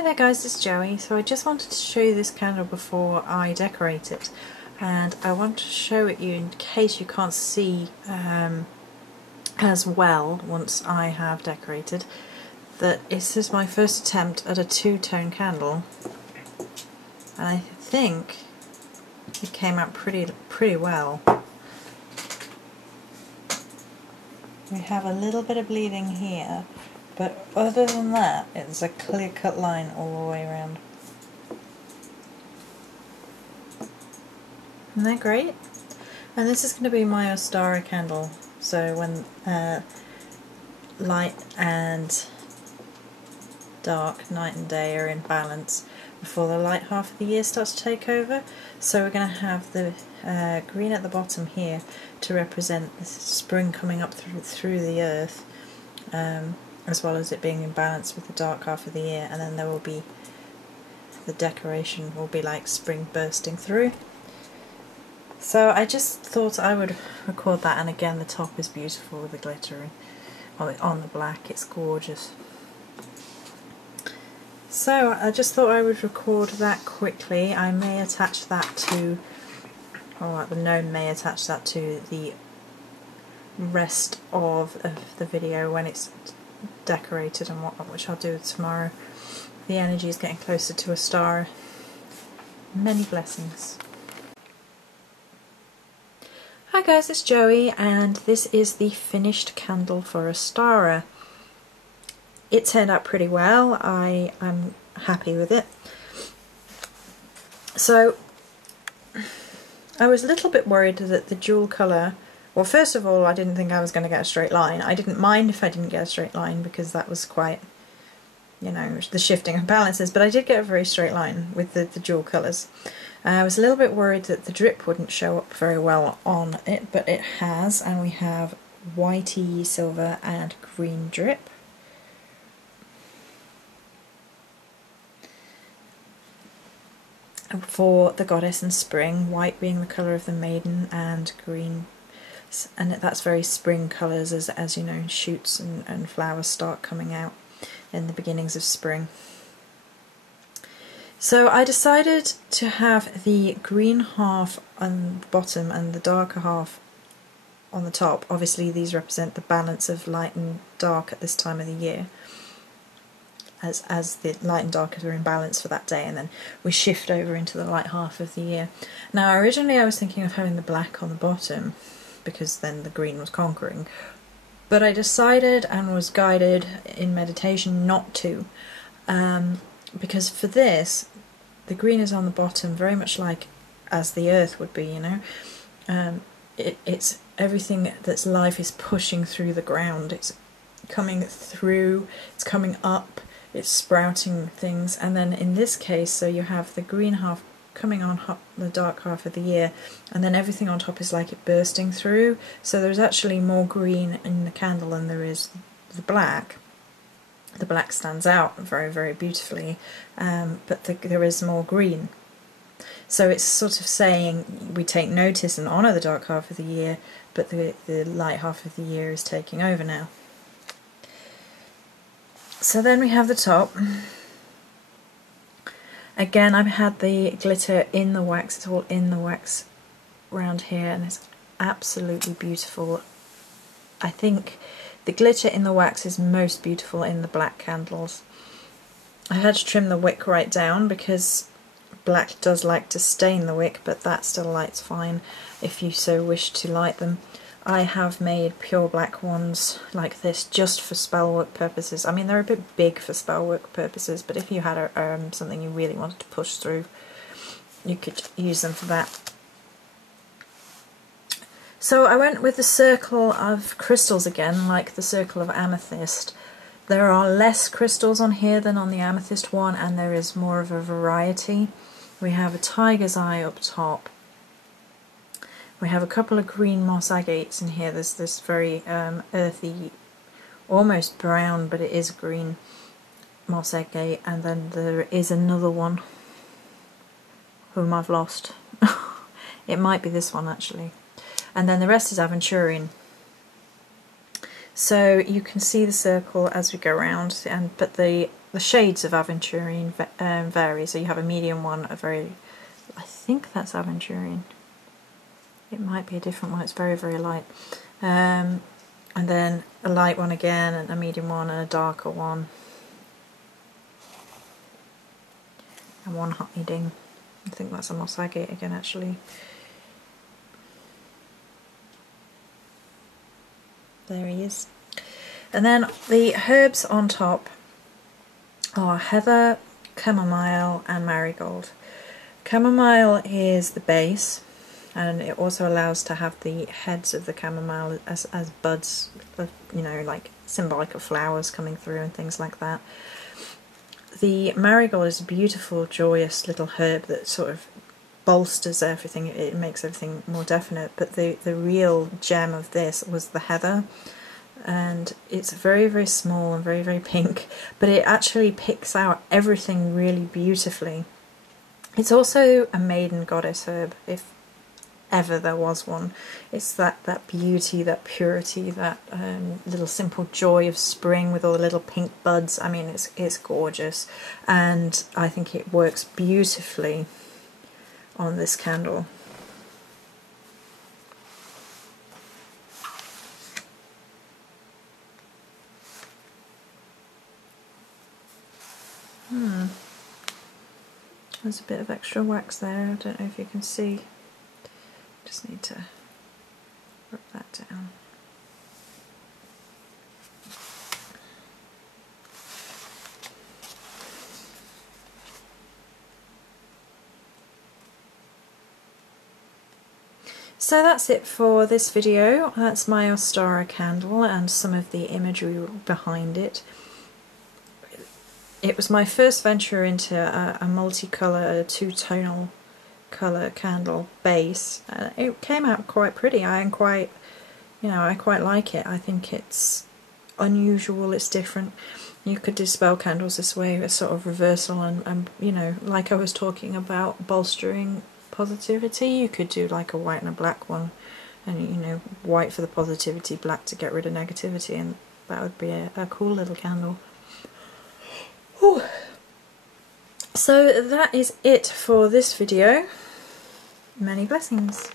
Hey there guys, it's Joey. So I just wanted to show you this candle before I decorate it, and I want to show it you in case you can't see as well once I have decorated, that this is my first attempt at a two-tone candle, and I think it came out pretty well. We have a little bit of bleeding here, but other than that, it's a clear-cut line all the way around. Isn't that great? And this is going to be my Ostara candle, so when light and dark, night and day, are in balance before the light half of the year starts to take over. So we're going to have the green at the bottom here to represent the spring coming up through the earth, as well as it being in balance with the dark half of the year, and then there will be the decoration will be like spring bursting through. So I just thought I would record that, and again the top is beautiful with the glitter on the black, it's gorgeous. So I just thought I would record that quickly. I may attach that to, or the gnome may attach that to the rest of the video when it's decorated and whatnot, which I'll do tomorrow. The energy is getting closer to Ostara. Many blessings. Hi guys, it's Joey, and this is the finished candle for Ostara. It turned out pretty well. I'm happy with it. So I was a little bit worried that the dual colour, well, first of all, I didn't think I was going to get a straight line. I didn't mind if I didn't get a straight line because that was quite, you know, the shifting of balances, but I did get a very straight line with the dual colours. I was a little bit worried that the drip wouldn't show up very well on it, but it has, and we have whitey, silver and green drip. For the goddess and spring, white being the colour of the maiden and green, and that's very spring colours as you know, shoots and flowers start coming out in the beginnings of spring. So I decided to have the green half on the bottom and the darker half on the top. Obviously these represent the balance of light and dark at this time of the year, as the light and dark are in balance for that day, and then we shift over into the light half of the year. Now originally I was thinking of having the black on the bottom because then the green was conquering, but I decided and was guided in meditation not to, because for this the green is on the bottom very much like as the earth would be, you know. It's everything that's life is pushing through the ground, it's coming through, it's coming up, it's sprouting things, and then in this case, so you have the green half coming on the dark half of the year, and then everything on top is like it bursting through, so there's actually more green in the candle than there is the black. The black stands out very beautifully, but there is more green. So it's sort of saying we take notice and honour the dark half of the year, but the light half of the year is taking over now. So then we have the top. Again, I've had the glitter in the wax, it's all in the wax around here, and it's absolutely beautiful. I think the glitter in the wax is most beautiful in the black candles. I had to trim the wick right down because black does like to stain the wick, but that still lights fine if you so wish to light them. I have made pure black ones like this just for spellwork purposes. I mean, they're a bit big for spellwork purposes, but if you had something you really wanted to push through, you could use them for that. So I went with the circle of crystals again, like the circle of amethyst. There are less crystals on here than on the amethyst one, and there is more of a variety. We have a tiger's eye up top. We have a couple of green moss agates in here. There's this very earthy, almost brown, but it is green moss agate, and then there is another one whom I've lost. It might be this one actually. And then the rest is aventurine. So you can see the circle as we go around, but the the shades of aventurine vary. So you have a medium one, a very, I think that's aventurine. It might be a different one. It's very, very light. And then a light one again, and a medium one, and a darker one, and one hiding. I think that's a moss agate again, actually. There he is. And then the herbs on top are heather, chamomile, and marigold. Chamomile is the base, and it also allows to have the heads of the chamomile as buds, you know, like symbolic of flowers coming through and things like that. The marigold is a beautiful, joyous little herb that sort of bolsters everything. It makes everything more definite. But the real gem of this was the heather, and it's very, very small and very, very pink, but it actually picks out everything really beautifully. It's also a maiden goddess herb, if ever there was one. It's that beauty, that purity, that little simple joy of spring with all the little pink buds. I mean, it's gorgeous, and I think it works beautifully on this candle. There's a bit of extra wax there. I don't know if you can see. Just need to rub that down. So that's it for this video. That's my Ostara candle and some of the imagery behind it. It was my first venture into a multicolour, two-tonal colour candle base. It came out quite pretty. I quite like it. I think it's unusual, it's different. You could dispel candles this way, a sort of reversal, and you know, like I was talking about bolstering positivity, you could do like a white and a black one, and you know, white for the positivity, black to get rid of negativity, and that would be a cool little candle. Ooh. So that is it for this video. Many blessings.